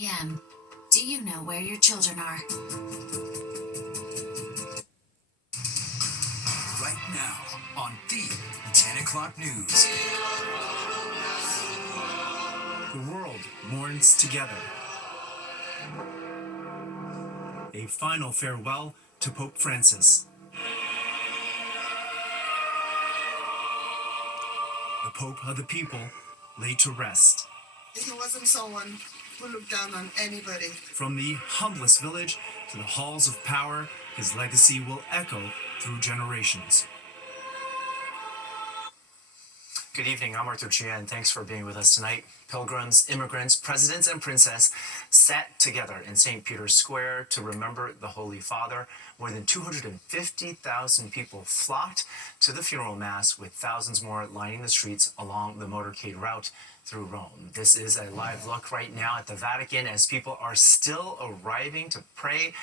PM. Do you know where your children are? Right now on the 10 o'clock news. The world mourns together. A final farewell to Pope Francis. The Pope of the people laid to rest. He wasn't someone who looked down on anybody. From the humblest village to the halls of power, his legacy will echo through generations. Good evening, I'm Arthur Chia, and thanks for being with us tonight. Pilgrims, immigrants, presidents, and princess sat together in St. Peter's Square to remember the Holy Father. More than 250,000 people flocked to the funeral mass, with thousands more lining the streets along the motorcade route through Rome. This is a live look right now at the Vatican as people are still arriving to pray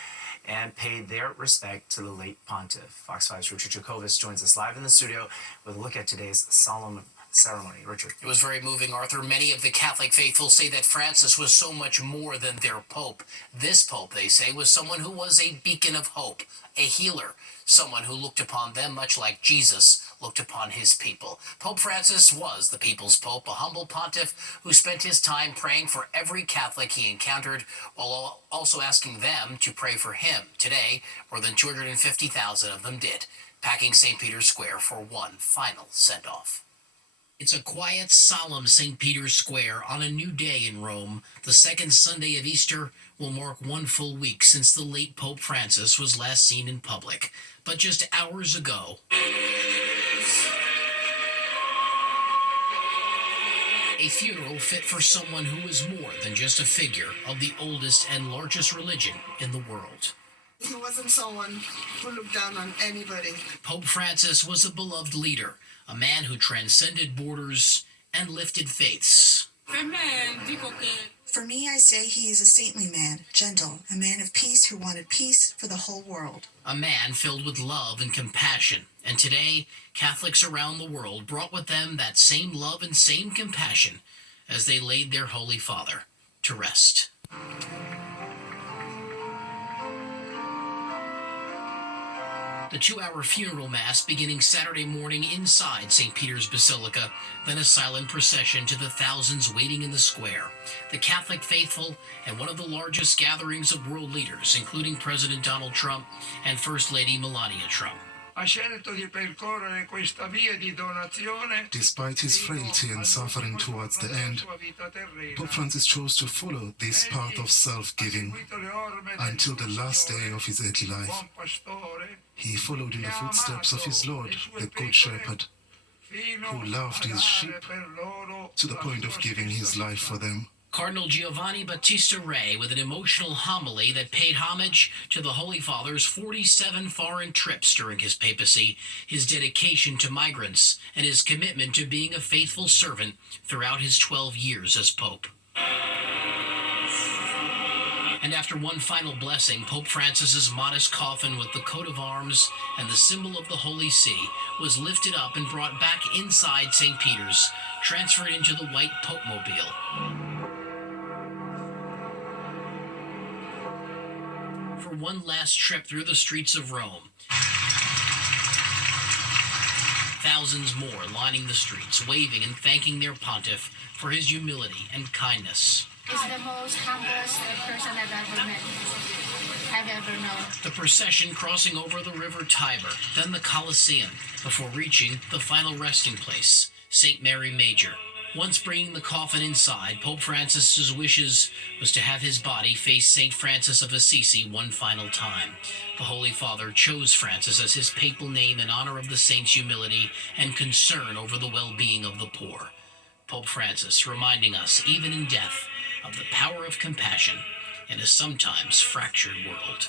and pay their respect to the late pontiff. Fox 5's Richard Jacobus joins us live in the studio with a look at today's solemn ceremony. Richard. It was very moving, Arthur. Many of the Catholic faithful say that Francis was so much more than their pope. This pope, they say, was someone who was a beacon of hope, a healer, someone who looked upon them much like Jesus looked upon his people. Pope Francis was the people's pope, a humble pontiff who spent his time praying for every Catholic he encountered, while also asking them to pray for him. Today, more than 250,000 of them did, packing St. Peter's Square for one final send-off. It's a quiet, solemn St. Peter's Square on a new day in Rome. The second Sunday of Easter will mark one full week since the late Pope Francis was last seen in public. But just hours ago, a funeral fit for someone who is more than just a figure of the oldest and largest religion in the world. He wasn't someone who looked down on anybody. Pope Francis was a beloved leader, a man who transcended borders and lifted faiths. For me, I say he is a saintly man, gentle, a man of peace who wanted peace for the whole world. A man filled with love and compassion. And today, Catholics around the world brought with them that same love and same compassion as they laid their Holy Father to rest. The 2-hour funeral mass beginning Saturday morning inside St. Peter's Basilica, then a silent procession to the thousands waiting in the square. The Catholic faithful and one of the largest gatherings of world leaders, including President Donald Trump and First Lady Melania Trump. Despite his frailty and suffering towards the end, Pope Francis chose to follow this path of self-giving until the last day of his earthly life. He followed in the footsteps of his Lord, the Good Shepherd, who loved his sheep to the point of giving his life for them. Cardinal Giovanni Battista Re with an emotional homily that paid homage to the Holy Father's 47 foreign trips during his papacy, his dedication to migrants, and his commitment to being a faithful servant throughout his 12 years as Pope. And after one final blessing, Pope Francis's modest coffin with the coat of arms and the symbol of the Holy See was lifted up and brought back inside St. Peter's, transferred into the white Pope-mobile. For one last trip through the streets of Rome. Thousands more lining the streets, waving and thanking their pontiff for his humility and kindness. He's the most humblest person I've ever known. The procession crossing over the river Tiber, then the Colosseum, before reaching the final resting place, St. Mary Major. Once bringing the coffin inside, Pope Francis's wishes was to have his body face St. Francis of Assisi one final time. The Holy Father chose Francis as his papal name in honor of the saint's humility and concern over the well-being of the poor. Pope Francis reminding us, even in death, of the power of compassion in a sometimes fractured world.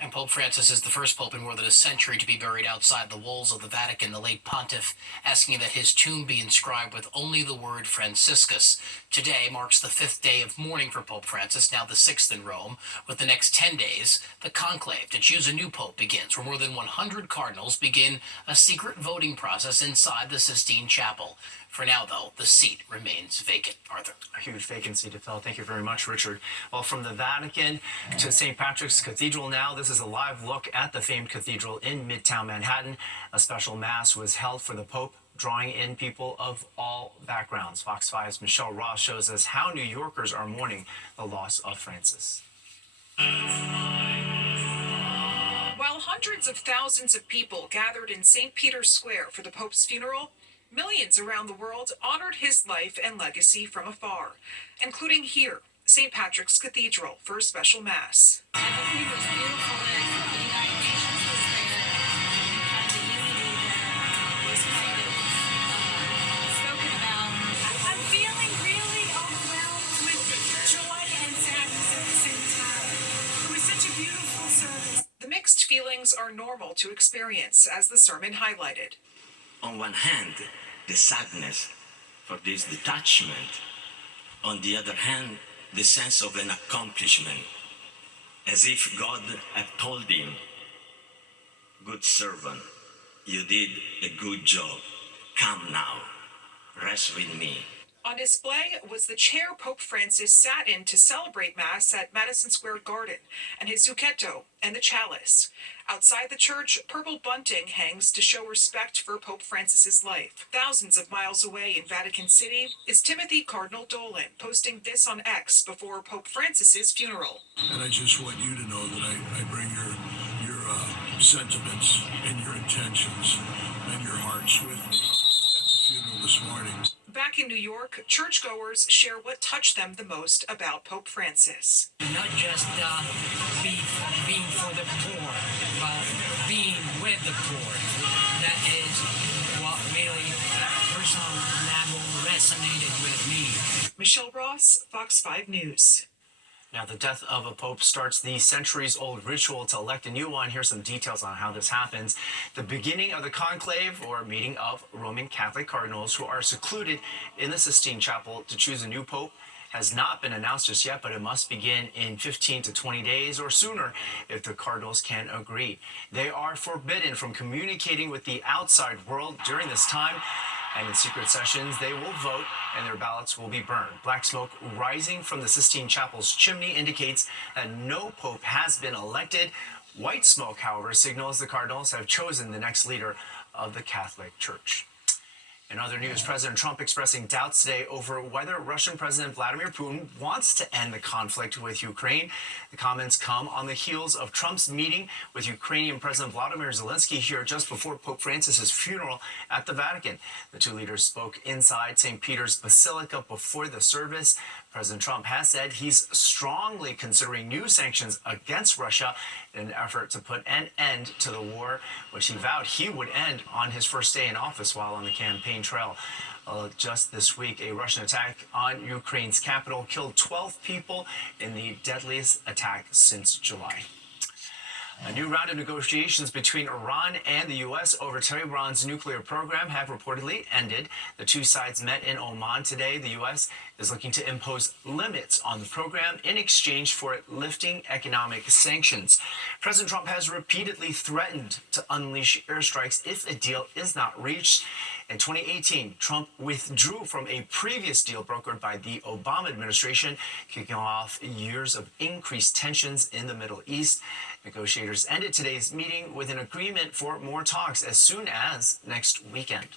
And Pope Francis is the first pope in more than a century to be buried outside the walls of the Vatican, the late pontiff asking that his tomb be inscribed with only the word Franciscus. Today marks the 5th day of mourning for Pope Francis, now the 6th in Rome. With the next 10 days, the conclave to choose a new pope begins, where more than 100 cardinals begin a secret voting process inside the Sistine Chapel. For now, though, the seat remains vacant. Arthur. A huge vacancy to fill. Thank you very much, Richard. Well, from the Vatican to St. Patrick's Cathedral now, this is a live look at the famed cathedral in Midtown Manhattan. A special mass was held for the Pope, drawing in people of all backgrounds. Fox 5's Michelle Ross shows us how New Yorkers are mourning the loss of Francis. While hundreds of thousands of people gathered in St. Peter's Square for the Pope's funeral, millions around the world honored his life and legacy from afar, including here, St. Patrick's Cathedral, for a special mass. I think it was beautiful that the United Nations was there and the unity that was kind of spoken about. I'm feeling really overwhelmed with joy and sadness at the same time. It was such a beautiful service. The mixed feelings are normal to experience, as the sermon highlighted. On one hand, the sadness for this detachment. On the other hand, the sense of an accomplishment, as if God had told him, "Good servant, you did a good job. Come now, rest with me." On display was the chair Pope Francis sat in to celebrate Mass at Madison Square Garden, and his zucchetto and the chalice. Outside the church, purple bunting hangs to show respect for Pope Francis's life. Thousands of miles away in Vatican City is Timothy Cardinal Dolan, posting this on X before Pope Francis's funeral. And I just want you to know that I bring your sentiments and your intentions and your hearts with me at the funeral this morning. Back in New York, churchgoers share what touched them the most about Pope Francis. Not just being for the poor, but being with the poor. That is what really personal level resonated with me. Michelle Ross, Fox 5 News. Now, the death of a pope starts the centuries-old ritual to elect a new one. Here's some details on how this happens. The beginning of the conclave, or meeting of Roman Catholic cardinals who are secluded in the Sistine Chapel to choose a new pope, has not been announced just yet, but it must begin in 15 to 20 days or sooner if the cardinals can agree. They are forbidden from communicating with the outside world during this time, and in secret sessions, they will vote and their ballots will be burned. Black smoke rising from the Sistine Chapel's chimney indicates that no pope has been elected. White smoke, however, signals the cardinals have chosen the next leader of the Catholic Church. In other news, President Trump expressing doubts today over whether Russian President Vladimir Putin wants to end the conflict with Ukraine. The comments come on the heels of Trump's meeting with Ukrainian President Volodymyr Zelensky here just before Pope Francis's funeral at the Vatican. The two leaders spoke inside St. Peter's Basilica before the service. President Trump has said he's strongly considering new sanctions against Russia in an effort to put an end to the war, which he vowed he would end on his first day in office while on the campaign trail. Just this week, a Russian attack on Ukraine's capital killed 12 people in the deadliest attack since July. A new round of negotiations between Iran and the U.S. over Tehran's nuclear program have reportedly ended. The two sides met in Oman today. The U.S. is looking to impose limits on the program in exchange for it lifting economic sanctions. President Trump has repeatedly threatened to unleash airstrikes if a deal is not reached. In 2018, Trump withdrew from a previous deal brokered by the Obama administration, kicking off years of increased tensions in the Middle East. Negotiators ended today's meeting with an agreement for more talks as soon as next weekend.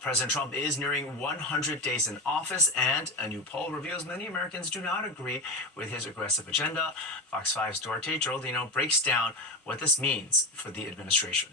President Trump is nearing 100 days in office, and a new poll reveals many Americans do not agree with his aggressive agenda. Fox 5's Duarte Geraldino breaks down what this means for the administration.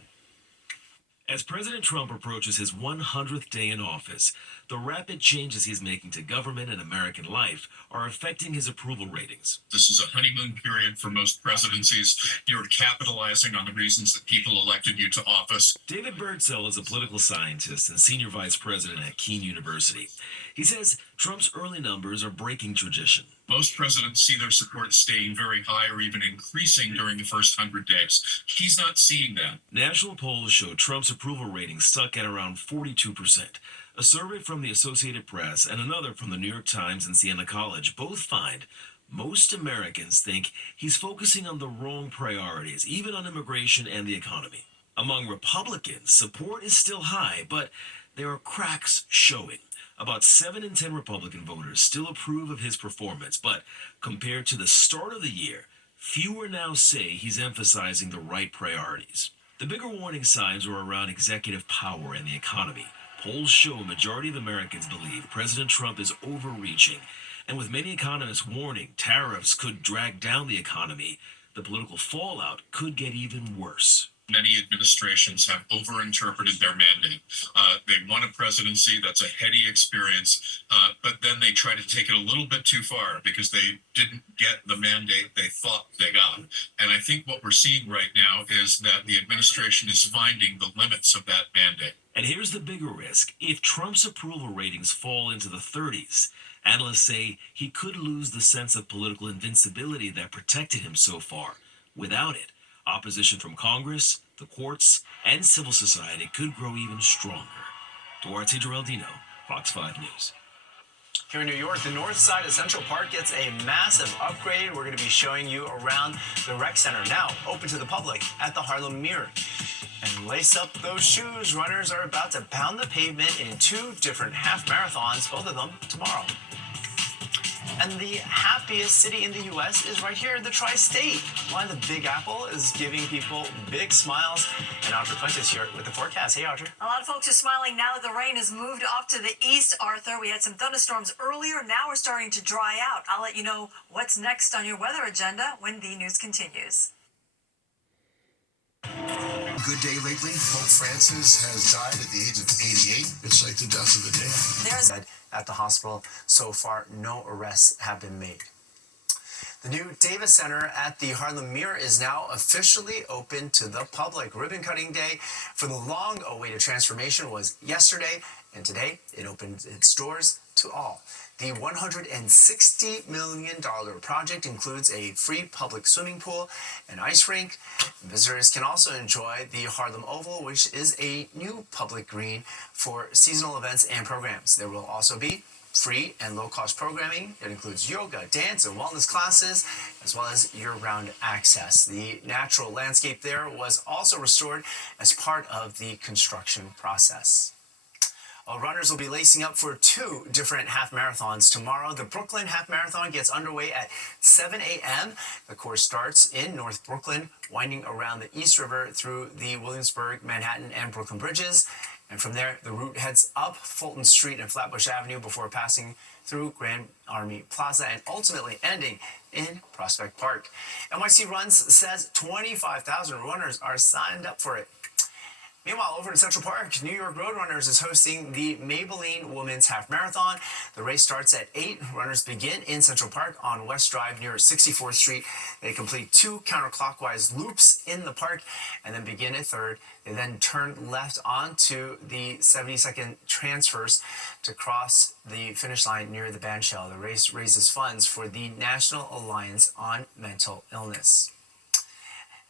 As President Trump approaches his 100th day in office, the rapid changes he's making to government and American life are affecting his approval ratings. This is a honeymoon period for most presidencies. You're capitalizing on the reasons that people elected you to office. David Birdsell is a political scientist and senior vice president at Kean University. He says Trump's early numbers are breaking tradition. Most presidents see their support staying very high or even increasing during the first 100 days. He's not seeing that. National polls show Trump's approval rating stuck at around 42%. A survey from the Associated Press and another from the New York Times and Siena College both find most Americans think he's focusing on the wrong priorities, even on immigration and the economy. Among Republicans, support is still high, but there are cracks showing. About 7 in 10 Republican voters still approve of his performance, but compared to the start of the year, fewer now say he's emphasizing the right priorities. The bigger warning signs are around executive power and the economy. Polls show a majority of Americans believe President Trump is overreaching, and with many economists warning tariffs could drag down the economy, the political fallout could get even worse. Many administrations have overinterpreted their mandate. They want a presidency that's a heady experience, but then they try to take it a little bit too far because they didn't get the mandate they thought they got. And I think what we're seeing right now is that the administration is finding the limits of that mandate. And here's the bigger risk. If Trump's approval ratings fall into the 30s, analysts say he could lose the sense of political invincibility that protected him so far. Without it, opposition from Congress, the courts, and civil society could grow even stronger. Duarte Geraldino, Fox 5 News. Here in New York, the north side of Central Park gets a massive upgrade. We're going to be showing you around the rec center, now open to the public at the Harlem Mirror. And lace up those shoes. Runners are about to pound the pavement in 2 different half marathons, both of them tomorrow. And the happiest city in the U.S. is right here in the Tri-State. Why the Big Apple is giving people big smiles. And Audrey Fuentes here with the forecast. Hey, Audrey. A lot of folks are smiling now that the rain has moved off to the east, Arthur. We had some thunderstorms earlier. Now we're starting to dry out. I'll let you know what's next on your weather agenda when the news continues. Good day lately. Pope Francis has died at the age of 88. It's like the death of a day. There's at the hospital. So far, no arrests have been made. The new Davis Center at the Harlem Mirror is now officially open to the public. Ribbon cutting day for the long-awaited transformation was yesterday, and today it opened its doors to all. The $160 million project includes a free public swimming pool and ice rink. Visitors can also enjoy the Harlem Oval, which is a new public green for seasonal events and programs. There will also be free and low-cost programming that includes yoga, dance, and wellness classes, as well as year-round access. The natural landscape there was also restored as part of the construction process. Runners will be lacing up for 2 different half marathons tomorrow. The Brooklyn Half Marathon gets underway at 7 a.m. The course starts in North Brooklyn, winding around the East River through the Williamsburg, Manhattan, and Brooklyn bridges. And from there, the route heads up Fulton Street and Flatbush Avenue before passing through Grand Army Plaza and ultimately ending in Prospect Park. NYC Runs says 25,000 runners are signed up for it. Meanwhile, over in Central Park, New York Roadrunners is hosting the Maybelline Women's Half Marathon. The race starts at 8. Runners begin in Central Park on West Drive near 64th Street. They complete 2 counterclockwise loops in the park and then begin a third. They then turn left onto the 70-second transfers to cross the finish line near the bandshell. The race raises funds for the National Alliance on Mental Illness.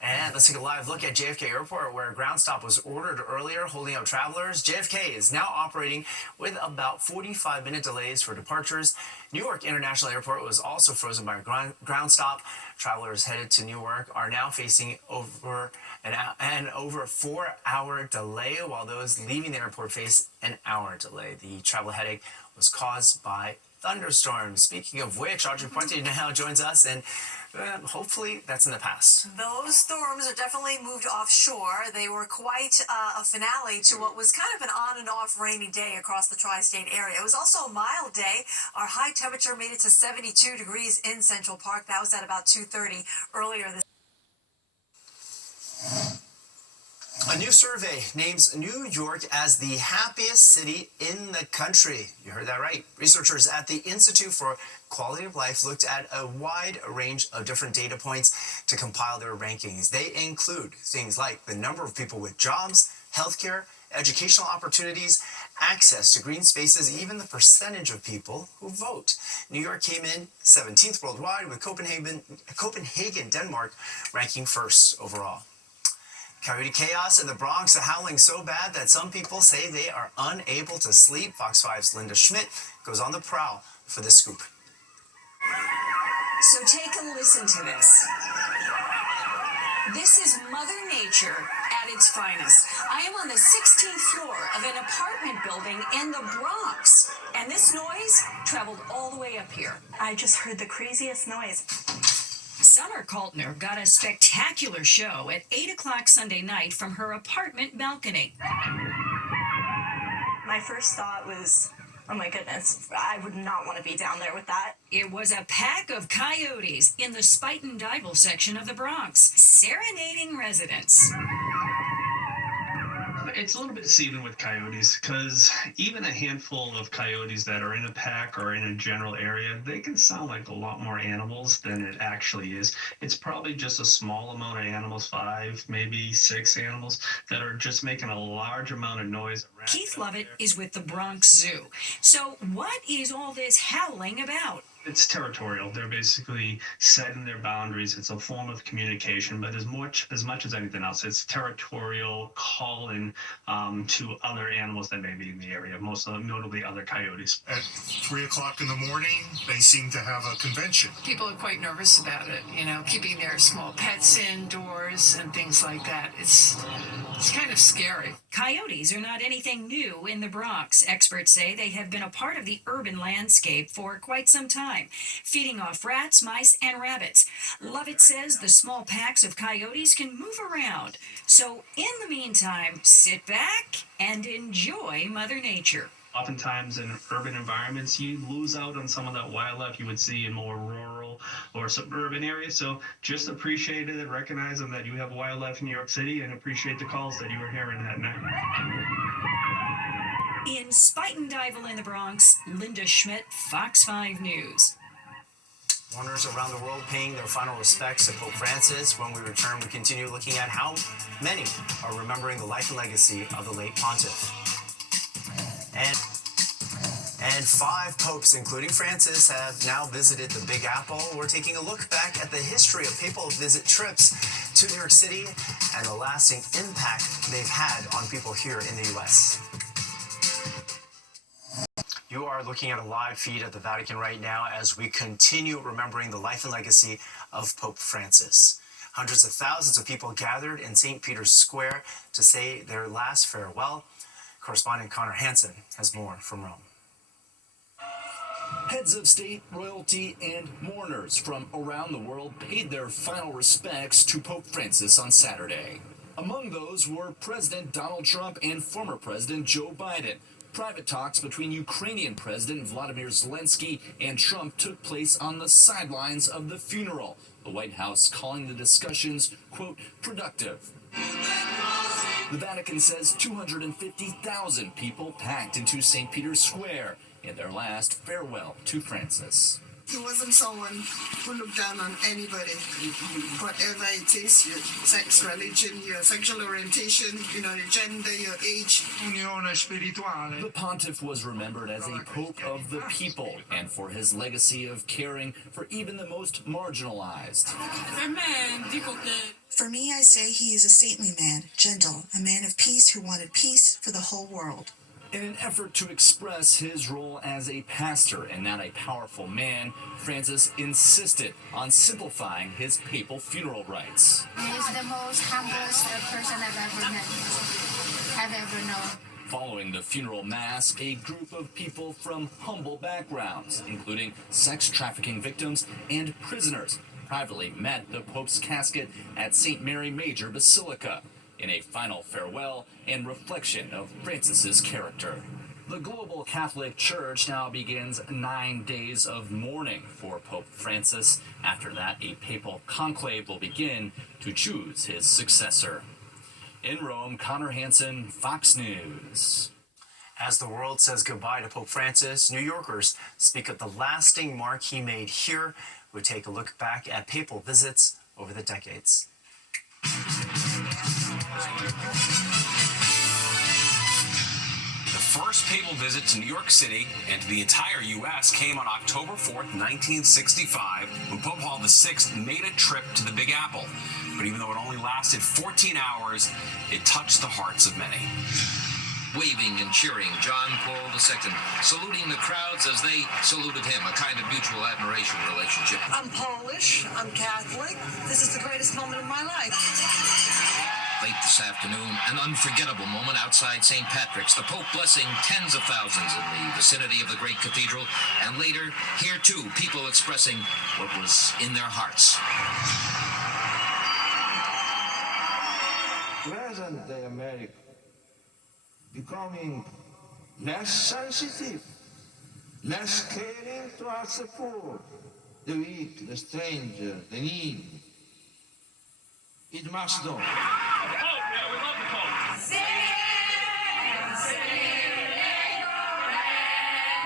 And let's take a live look at JFK Airport, where a ground stop was ordered earlier, holding up travelers. JFK is now operating with about 45-minute delays for departures. Newark International Airport was also frozen by a ground stop. Travelers headed to Newark are now facing over an over 4-hour delay, while those leaving the airport face an hour delay. The travel headache was caused by thunderstorms. Speaking of which, Audrey Puente now joins us, and hopefully that's in the past. Those storms are definitely moved offshore. They were quite a finale to what was kind of an on and off rainy day across the tri-state area. It was also a mild day. Our high temperature made it to 72 degrees in Central Park. That was at about 2:30 earlier this. A new survey names New York as the happiest city in the country. You heard that right. Researchers at the Institute for Quality of Life looked at a wide range of different data points to compile their rankings. They include things like the number of people with jobs, healthcare, educational opportunities, access to green spaces, even the percentage of people who vote. New York came in 17th worldwide, with Copenhagen, Denmark, ranking first overall. Coyote chaos in the Bronx are howling so bad that some people say they are unable to sleep. Fox 5's Linda Schmidt goes on the prowl for this scoop. So take a listen to this. This is Mother Nature at its finest. I am on the 16th floor of an apartment building in the Bronx, and this noise traveled all the way up here. I just heard the craziest noise. Summer Kaltner got a spectacular show at 8 o'clock Sunday night from her apartment balcony. My first thought was, oh my goodness, I would not want to be down there with that. It was a pack of coyotes in the Spuyten Duyvil section of the Bronx, serenading residents. It's a little bit deceiving with coyotes because even a handful of coyotes that are in a pack or in a general area, they can sound like a lot more animals than it actually is. It's probably just a small amount of animals, 5, maybe 6 animals that are just making a large amount of noise. Keith Lovett is with the Bronx Zoo. So what is all this howling about? It's territorial. They're basically setting their boundaries. It's a form of communication, but as much as anything else, it's territorial calling to other animals that may be in the area, most notably other coyotes. At 3 o'clock in the morning, they seem to have a convention. People are quite nervous about it, keeping their small pets indoors and things like that. It's kind of scary. Coyotes are not anything new in the Bronx. Experts say they have been a part of the urban landscape for quite some time, feeding off rats, mice, and rabbits. Lovett says the small packs of coyotes can move around. So in the meantime, sit back and enjoy Mother Nature. Oftentimes in urban environments, you lose out on some of that wildlife you would see in more rural or suburban areas. So just appreciate it and recognize that you have wildlife in New York City and appreciate the calls that you were hearing that night. In Spuyten Duyvil in the Bronx, Linda Schmidt, Fox 5 News. Mourners around the world paying their final respects to Pope Francis. When we return, we continue looking at how many are remembering the life and legacy of the late pontiff. And 5 popes, including Francis, have now visited the Big Apple. We're taking a look back at the history of papal visit trips to New York City and the lasting impact they've had on people here in the U.S. You are looking at a live feed at the Vatican right now as we continue remembering the life and legacy of Pope Francis. Hundreds of thousands of people gathered in St. Peter's Square to say their last farewell. Correspondent Connor Hansen has more from Rome. Heads of state, royalty, and mourners from around the world paid their final respects to Pope Francis on Saturday. Among those were President Donald Trump and former President Joe Biden. Private talks between Ukrainian President Vladimir Zelensky and Trump took place on the sidelines of the funeral, the White House calling the discussions, quote, productive. The Vatican says 250,000 people packed into St. Peter's Square in their last farewell to Francis. He wasn't someone who looked down on anybody, whatever it is, your sex, religion, your sexual orientation, your gender, your age. The pontiff was remembered as a pope of the people and for his legacy of caring for even the most marginalized. For me, I say he is a saintly man, gentle, a man of peace who wanted peace for the whole world. In an effort to express his role as a pastor and not a powerful man, Francis insisted on simplifying his papal funeral rites. He's the most humblest person I've ever known. Following the funeral mass, a group of people from humble backgrounds, including sex trafficking victims and prisoners, privately met the Pope's casket at St. Mary Major Basilica in a final farewell and reflection of Francis's character. The global Catholic Church now begins 9 days of mourning for Pope Francis. After that, a papal conclave will begin to choose his successor. In Rome, Connor Hansen, Fox News. As the world says goodbye to Pope Francis, New Yorkers speak of the lasting mark he made here. We take a look back at papal visits over the decades. The first papal visit to New York City and to the entire U.S. came on October 4th, 1965, when Pope Paul VI made a trip to the Big Apple. But even though it only lasted 14 hours, it touched the hearts of many. waving and cheering. John Paul II saluting the crowds as they saluted him, a kind of mutual admiration relationship. I'm Polish, I'm Catholic. This is the greatest moment of my life. Late this afternoon, an unforgettable moment outside St. Patrick's. The Pope blessing tens of thousands in the vicinity of the great cathedral. And later, here too, people expressing what was in their hearts. Present-day America becoming less sensitive, less caring towards the poor, the weak, the stranger, the needy. It must go.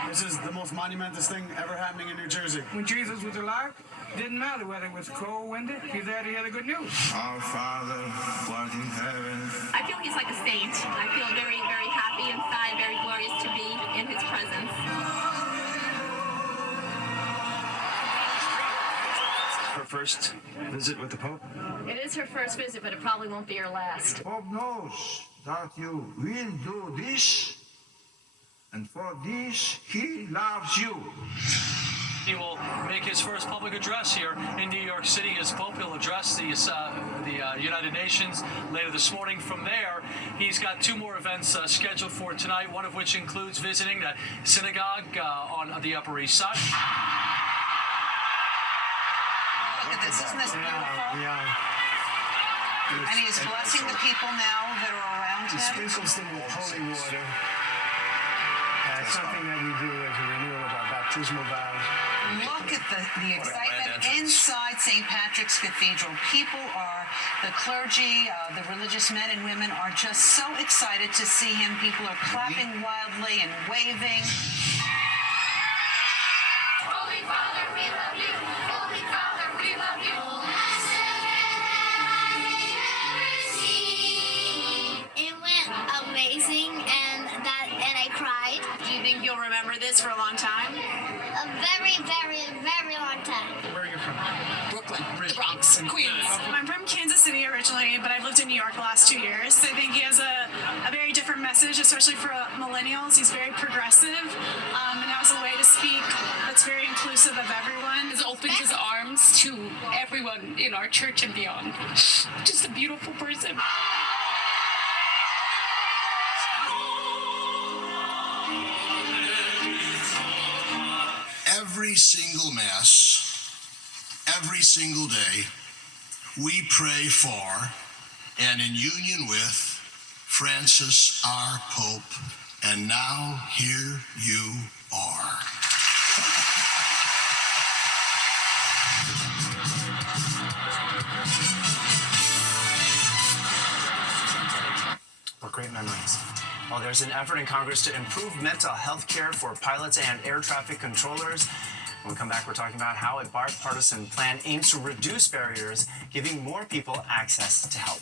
This is the most monumentous thing ever happening in New Jersey. When Jesus was alive, didn't matter whether it was cold or windy, he's there to hear the good news. Our Father, who art in heaven. I feel he's like a saint. I feel very, very happy inside, very glorious to be in his presence. Her first visit with the Pope? It is her first visit, but it probably won't be her last. Pope knows that you will do this, and for this he loves you. He will make his first public address here in New York City as Pope. He'll address the United Nations later this morning. From there, he's got two more events scheduled for tonight, one of which includes visiting the synagogue on the Upper East Side. Look at this, isn't this beautiful? Yeah. And he is blessing the people now that are around He him. sprinkles them with holy water. It's something that we do as a renewal of our baptismal vows. Look at the excitement inside St. Patrick's Cathedral. People are, the clergy, the religious men and women are just so excited to see him. People are clapping wildly and waving. Holy Father, we love you. Holy Father, we love you. It went amazing, and I cried. Do you think you'll remember this for a long time? A very, very, very long time. Where are you from? Brooklyn, the Bronx, Queens. I'm from Kansas City originally, but I've lived in New York the last 2 years. I think he has a very different message, especially for millennials. He's very progressive, and has a way to speak that's very inclusive of everyone. He's opened his arms to everyone in our church and beyond. Just a beautiful person. Every single Mass, every single day, we pray for and in union with Francis, our Pope, and now here you are. What great memories. Well, there's an effort in Congress to improve mental health care for pilots and air traffic controllers. When we come back, we're talking about how a bipartisan plan aims to reduce barriers, giving more people access to help.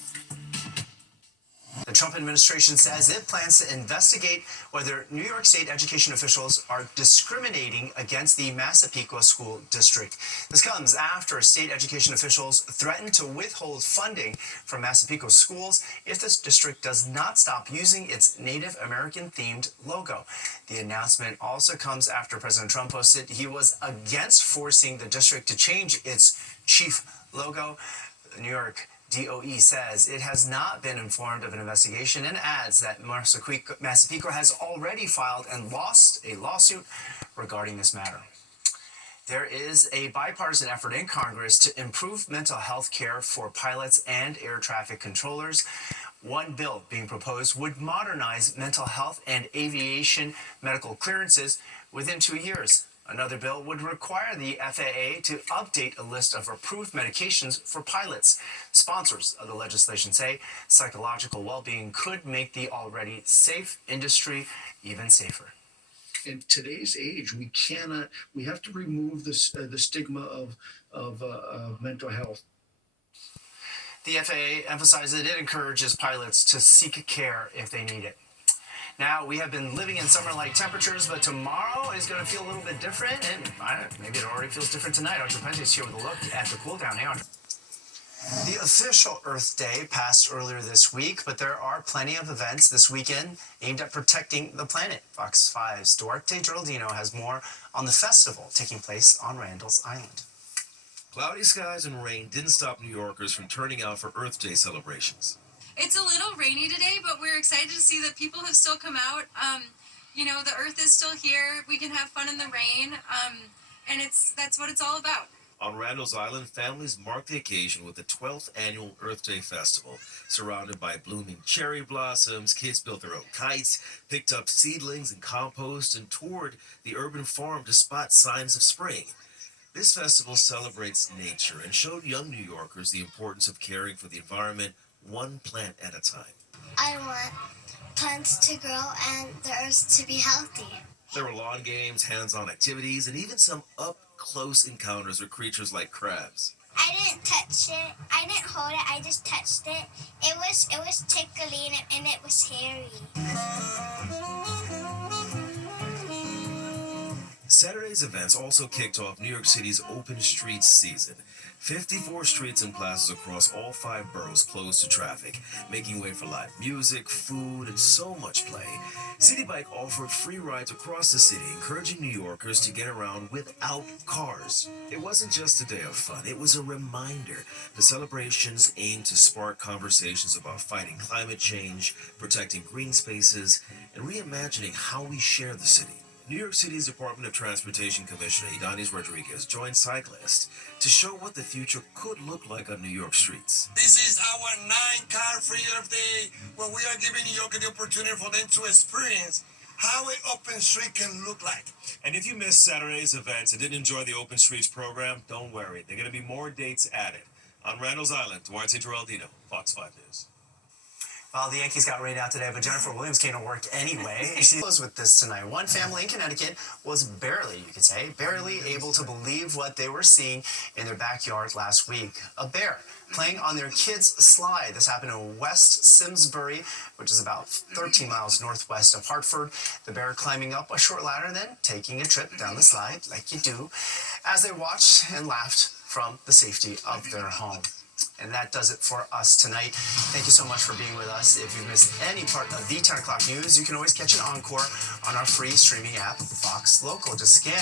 The Trump administration says it plans to investigate whether New York State education officials are discriminating against the Massapequa School District. This comes after state education officials threatened to withhold funding from Massapequa schools if this district does not stop using its Native American-themed logo. The announcement also comes after President Trump posted he was against forcing the district to change its chief logo. The New York DOE says it has not been informed of an investigation and adds that Massapequa has already filed and lost a lawsuit regarding this matter. There is a bipartisan effort in Congress to improve mental health care for pilots and air traffic controllers. One bill being proposed would modernize mental health and aviation medical clearances within 2 years. Another bill would require the FAA to update a list of approved medications for pilots. Sponsors of the legislation say psychological well-being could make the already safe industry even safer. In today's age, we have to remove the stigma of mental health. The FAA emphasizes it encourages pilots to seek care if they need it. Now, we have been living in summer-like temperatures, but tomorrow is going to feel a little bit different, and maybe it already feels different tonight. Audrey Pence is here with a look at the cool down. Hey, Audrey. The official Earth Day passed earlier this week, but there are plenty of events this weekend aimed at protecting the planet. Fox 5's Duarte Geraldino has more on the festival taking place on Randall's Island. Cloudy skies and rain didn't stop New Yorkers from turning out for Earth Day celebrations. It's a little rainy today, but we're excited to see that people have still come out. The Earth is still here. We can have fun in the rain, and that's what it's all about. On Randall's Island, families marked the occasion with the 12th annual Earth Day Festival. Surrounded by blooming cherry blossoms, kids built their own kites, picked up seedlings and compost, and toured the urban farm to spot signs of spring. This festival celebrates nature and showed young New Yorkers the importance of caring for the environment one plant at a time. I want plants to grow and the earth to be healthy. There were lawn games, hands-on activities, and even some up-close encounters with creatures like crabs. I didn't touch it. I didn't hold it. I just touched it. It was tickly and it was hairy. Saturday's events also kicked off New York City's Open Streets season. 54 streets and plazas across all 5 boroughs closed to traffic, making way for live music, food, and so much play. City Bike offered free rides across the city, encouraging New Yorkers to get around without cars. It wasn't just a day of fun, it was a reminder. The celebrations aimed to spark conversations about fighting climate change, protecting green spaces, and reimagining how we share the city. New York City's Department of Transportation Commissioner Idanis Rodriguez joined cyclists to show what the future could look like on New York streets. This is our 9-car-free Earth Day, where we are giving New Yorkers the opportunity for them to experience how an open street can look like. And if you missed Saturday's events and didn't enjoy the Open Streets program, don't worry. There are going to be more dates added. On Randall's Island, Duarte Geraldino, Fox 5 News. Well, the Yankees got rained out today, but Jennifer Williams came to work anyway. She closed with this tonight. One family in Connecticut was barely able to believe what they were seeing in their backyard last week. A bear playing on their kids' slide. This happened in West Simsbury, which is about 13 miles northwest of Hartford. The bear climbing up a short ladder, then taking a trip down the slide, like you do, as they watched and laughed from the safety of their home. And that does it for us tonight. Thank you so much for being with us. If you've missed any part of the 10 o'clock news, you can always catch an encore on our free streaming app, Fox Local. Just scan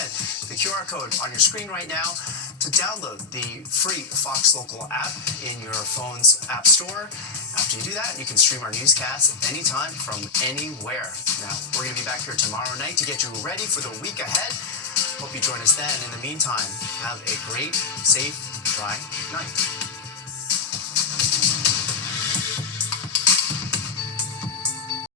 the QR code on your screen right now to download the free Fox Local app in your phone's app store. After you do that, you can stream our newscasts anytime from anywhere. Now, we're going to be back here tomorrow night to get you ready for the week ahead. Hope you join us then. In the meantime, have a great, safe, dry night.